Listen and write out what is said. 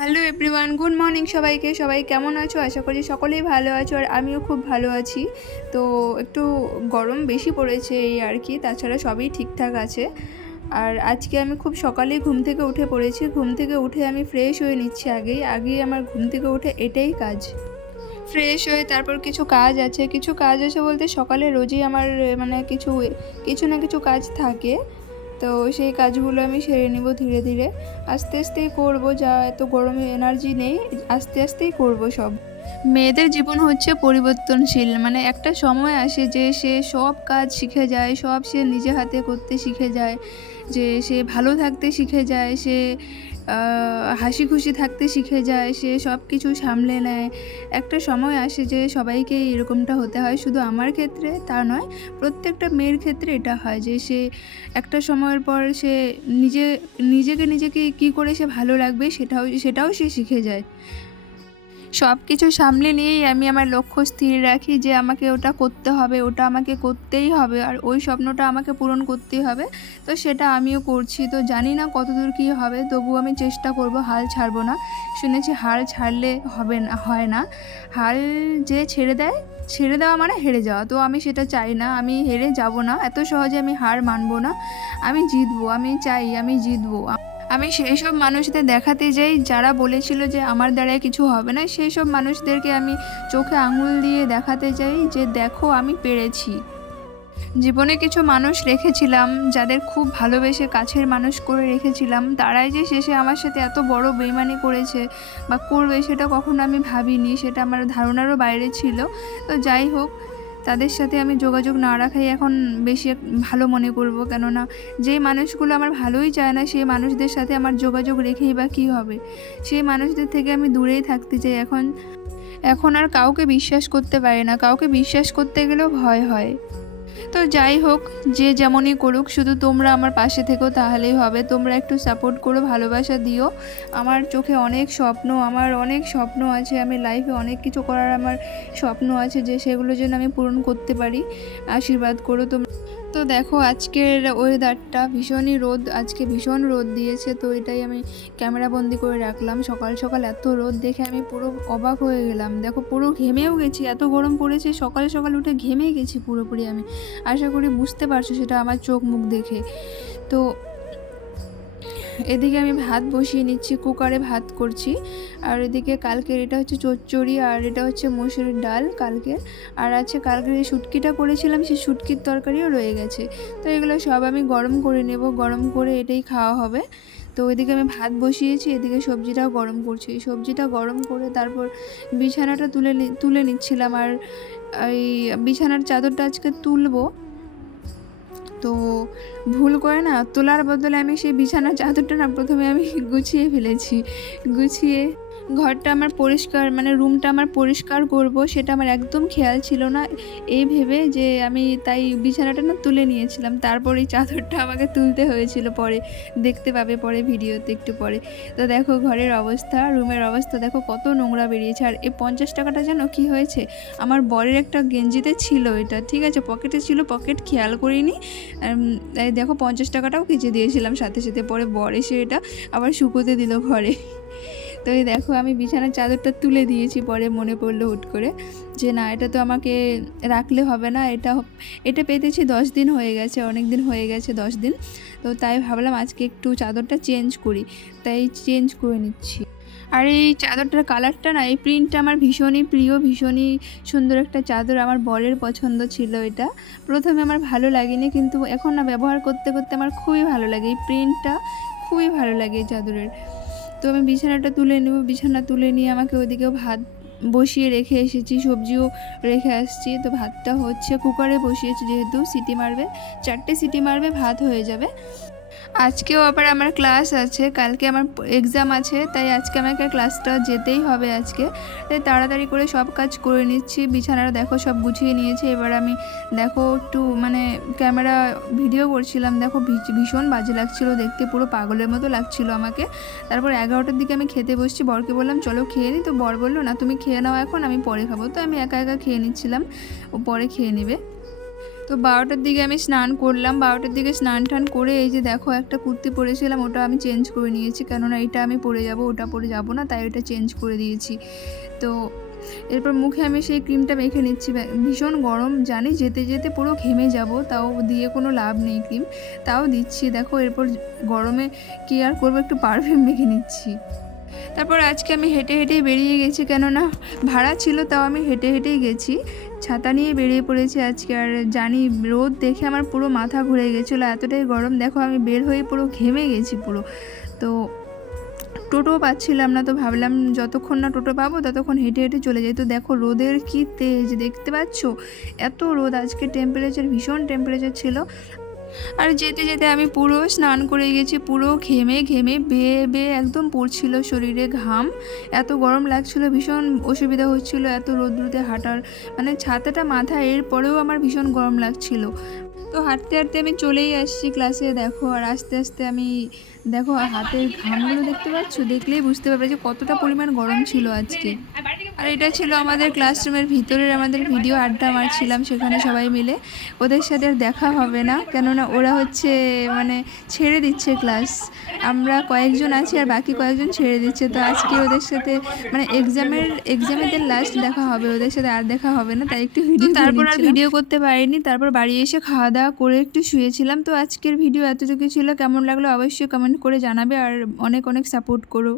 Hello everyone, good morning সবাইকে। সবাই কেমন আছো? আশা করি সকলেই ভালো আছো, আর আমিও খুব ভালো আছি। তো একটু গরম বেশি পড়েছে এই আর কি, তাছাড়া সবই ঠিকঠাক আছে। আর আজকে আমি খুব সকালেই ঘুম থেকে উঠে পড়েছি। ঘুম থেকে উঠে আমি ফ্রেশ হয়ে নিচ্ছি। আগেই আমার ঘুম থেকে উঠে এটাই কাজ। ফ্রেশ হয়ে তারপর কিছু কাজ আছে বলতে সকালে রোজই আমার মানে কিছু না কিছু কাজ থাকে। তো সেই কাজগুলো আমি সেরে নেব ধীরে ধীরে, আস্তে আস্তেই করব। যা এত গরমে এনার্জি নেই, আস্তে আস্তেই করব সব। মেয়েদের জীবন হচ্ছে পরিবর্তনশীল, মানে একটা সময় আসে যে সে সব কাজ শিখে যায়, সব সে নিজে হাতে করতে শিখে যায়, যে সে ভালো থাকতে শিখে যায়, সে হাসি খুশি থাকতে শিখে যায়, সে সব কিছু সামলে নেয়। একটা সময় আসে যে সবাইকেই এরকমটা হতে হয়, শুধু আমার ক্ষেত্রে তা নয়, প্রত্যেকটা মেয়ের ক্ষেত্রে এটা হয় যে সে একটা সময়ের পর সে নিজেকে কী করে সে ভালো লাগবে সেটাও সে শিখে যায়। সব কিছু সামলে নিয়েই আমি আমার লক্ষ্য স্থির রাখি যে আমাকে ওটা করতে হবে, ওটা আমাকে করতেই হবে, আর ওই স্বপ্নটা আমাকে পূরণ করতেই হবে। তো সেটা আমিও করছি। তো জানি না কতদূর কী হবে, তবু আমি চেষ্টা করব, হাল ছাড়বো না। শুনেছি হাল ছাড়লে হয় না। হাল যে ছেড়ে দেওয়া মানে হেরে যাওয়া। তো আমি সেটা চাই না, আমি হেরে যাব না, এত সহজে আমি হার মানব না। আমি জিতবো, আমি চাই আমি জিতবো। আমি সেই সব মানুষদের দেখাতে যাই যারা বলেছিল যে আমার দ্বারায় কিছু হবে না, সেই সব মানুষদেরকে আমি চোখে আঙুল দিয়ে দেখাতে চাই যে দেখো আমি পেরেছি। জীবনে কিছু মানুষ রেখেছিলাম, যাদের খুব ভালোবেসে কাছের মানুষ করে রেখেছিলাম, তারাই যে শেষে আমার সাথে এত বড় বেইমানি করেছে বা করবে সেটা কখনো আমি ভাবিনি, সেটা আমার ধারণারও বাইরে ছিল। তো যাই হোক, তাদের সাথে আমি যোগাযোগ না রাখাই এখন বেশি ভালো মনে করব। কেননা যেই মানুষগুলো আমার ভালোই চায় না, সেই মানুষদের সাথে আমার যোগাযোগ রেখেই বা কী হবে। সেই মানুষদের থেকে আমি দূরেই থাকতে চাই। এখন আর কাউকে বিশ্বাস করতে পারি না, কাউকে বিশ্বাস করতে গেলেও ভয় হয়। তো যাই হোক, যে যেমনই করুক, শুধু তোমরা আমার পাশে থেকো তাহলেই হবে। তোমরা একটু সাপোর্ট করো, ভালোবাসা দিও। আমার চোখে অনেক স্বপ্ন আছে, আমি লাইফে অনেক কিছু করার আমার স্বপ্ন আছে, যে সেগুলো যেন আমি পূরণ করতে পারি। আশীর্বাদ করো তোমরা। তো দেখো আজকের ওয়েদারটা আজকে ভীষণ রোদ দিয়েছে। তো এটাই আমি ক্যামেরা বন্দি করে রাখলাম। সকাল সকাল এত রোদ দেখে আমি পুরো অবাক হয়ে গেলাম। দেখো পুরো ঘেমেও গেছি, এত গরম পড়েছে, সকাল সকাল উঠে ঘেমে গেছি পুরোপুরি আমি। আশা করি বুঝতে পারছো সেটা আমার চোখ মুখ দেখে। তো এদিকে আমি ভাত বসিয়ে নিচ্ছি, কুকারে ভাত করছি। আর এদিকে কালকের এটা হচ্ছে চচ্চড়ি, আর এটা হচ্ছে মসুরির ডাল কালকের। আর আছে কালকের যে শুটকিটা করেছিলাম, সেই শুটকির তরকারিও রয়ে গেছে। তো এগুলো সব আমি গরম করে নেব, গরম করে এটাই খাওয়া হবে। তো ওইদিকে আমি ভাত বসিয়েছি, এদিকে সবজিটাও গরম করছি। সবজিটা গরম করে তারপর বিছানাটা তুলে নিচ্ছিলাম। আর এই বিছানার চাদরটা আজকে তুলবো। তো ভুল করে না, তোলার বদলে আমি সেই বিছানার চাদরটা না প্রথমে আমি গুছিয়ে ফেলেছি। গুছিয়ে ঘরটা আমার পরিষ্কার, মানে রুমটা আমার পরিষ্কার করব, সেটা আমার একদম খেয়াল ছিল না। এই ভেবে যে আমি তাই বিছানাটা না তুলে নিয়েছিলাম, তারপর এই চাদরটা আমাকে তুলতে হয়েছিল। পরে দেখতে পাবে, পরে ভিডিওতে একটু পরে। তো দেখো ঘরের অবস্থা, রুমের অবস্থা দেখো কত নোংরা বেরিয়েছে। আর এই 50 টাকাটা যেন কি হয়েছে, আমার বরের একটা গেঞ্জিতে ছিল, এটা ঠিক আছে পকেটে ছিল, পকেট খেয়াল করিনি। তাই দেখো 50 টাকাটাও কেচে দিয়েছিলাম সাথে সাথে, পরে বর এসে এটা আবার শুকোতে দিল ঘরে। তো এই দেখো আমি বিছানার চাদরটা তুলে দিয়েছি, পরে মনে পড়লো হুট করে যে না, এটা তো আমাকে রাখলে হবে না। এটা পেতেছি 10 দিন হয়ে গেছে, অনেক দিন হয়ে গেছে, 10 দিন। তো তাই ভাবলাম আজকে একটু চাদরটা চেঞ্জ করি, তাই চেঞ্জ করে নিচ্ছি। আর এই চাদরটার কালারটা না, এই প্রিন্টটা আমার ভীষণই প্রিয়, ভীষণই সুন্দর একটা চাদর। আমার বরের পছন্দ ছিল এটা। প্রথমে আমার ভালো লাগেনি, কিন্তু এখন না ব্যবহার করতে করতে আমার খুবই ভালো লাগে। এই প্রিন্টটা খুবই ভালো লাগে এই চাদরের। তো আমি বিছানাটা তুলে নেব, বিছানা তুলে নিয়ে আমাকে ওইদিকেও ভাত বসিয়ে রেখে এসেছি, সবজিও রেখে আসছি। তো ভাতটা হচ্ছে, কুকারে বসিয়েছি যেহেতু, সিটি মারবে, 4টে সিটি মারবে, ভাত হয়ে যাবে। আজকেও আবার আমার ক্লাস আছে, কালকে আমার এক্সাম আছে, তাই আজকে আমাকে ক্লাসটা যেতেই হবে আজকে। তাই তাড়াতাড়ি করে সব কাজ করে নিচ্ছি। বিছানাটা দেখো সব গুছিয়ে নিয়েছি। এবার আমি দেখো একটু মানে ক্যামেরা ভিডিও করছিলাম, দেখো ভীষণ বাজে লাগছিলো দেখতে, পুরো পাগলের মতো লাগছিলো আমাকে। তারপর 11টার দিকে আমি খেতে বসছি, বরকে বললাম চলো খেয়ে নিই। তো বর বললো না তুমি খেয়ে নাও এখন, আমি পরে খাবো। তো আমি একা একা খেয়ে নিচ্ছিলাম, ও পরে খেয়ে নেবে। তো 12টার দিকে আমি স্নান করলাম, 12টার দিকে স্নান টান করে এই যে দেখো একটা কুর্তি পরেছিলাম, ওটা আমি চেঞ্জ করে নিয়েছি, কেননা এটা আমি পরে যাব, ওটা পরে যাব না, তাই ওটা চেঞ্জ করে দিয়েছি। তো এরপর মুখে আমি সেই ক্রিমটা মেখে নিচ্ছি। ভীষণ গরম জানি, যেতে যেতে পুরো ঘেমে যাব, তাও দিয়ে কোনো লাভ নেই ক্রিম, তাও দিচ্ছি। দেখো এরপর গরমে কি আর করবো, একটু পারফিউম মেখে নিচ্ছি। তারপর আজকে আমি হেঁটে হেঁটেই বেরিয়ে গেছি, কেননা ভাড়া ছিল, তাও আমি হেঁটে হেঁটেই গেছি, ছাতা নিয়ে বেরিয়ে পড়েছি আজকে। আর জানি রোদ দেখে আমার পুরো মাথা ঘুরে গেছিলো, এতটাই গরম। দেখো আমি বের হয়ে পুরো ঘেমে গেছি পুরো। তো টোটো পাচ্ছিলাম না, তো ভাবলাম যতক্ষণ না টোটো পাবো ততক্ষণ হেঁটে হেঁটে চলে যাই। তো দেখো রোদের কি তেজ, দেখতে পাচ্ছ এত রোদ, আজকে টেম্পারেচার ভীষণ টেম্পারেচার ছিল। আর যেতে যেতে আমি পুরো স্নান করে গেছি, পুরো ঘেমে ঘেমে বেয়ে বেয়ে একদম পড়ছিল শরীরে ঘাম, এত গরম লাগছিল, ভীষণ অসুবিধা হচ্ছিল এত রোদ্রুতে হাঁটার, মানে ছাতাটা মাথায়, এরপরেও আমার ভীষণ গরম লাগছিল। তো হাঁটতে হাঁটতে আমি চলেই আসছি ক্লাসে। দেখো আর আস্তে আস্তে আমি, দেখো হাতের ঘামগুলো দেখতে পাচ্ছ, দেখলেই বুঝতে পারবে যে কতটা পরিমাণ গরম ছিল আজকে। আর এটা ছিল আমাদের ক্লাসরুমের ভিতরের আমাদের ভিডিও আড্ডা মারছিলাম সেখানে সবাই মিলে। ওদের সাথে আর দেখা হবে না, কেননা ওরা হচ্ছে মানে ছেড়ে দিচ্ছে ক্লাস, আমরা কয়েকজন আছি আর বাকি কয়েকজন ছেড়ে দিচ্ছে। তো আজকে ওদের সাথে মানে এক্সামের লাস্ট দেখা হবে, ওদের সাথে আর দেখা হবে না, তাই একটু ভিডিও, তারপর আর ভিডিও করতে পারিনি। তারপর বাড়ি এসে খাওয়া দাওয়া করে একটু শুয়েছিলাম। তো আজকের ভিডিও এতটুকু ছিল, কেমন লাগলো অবশ্যই কমেন্ট করে জানাবে, আর অনেক অনেক সাপোর্ট করো।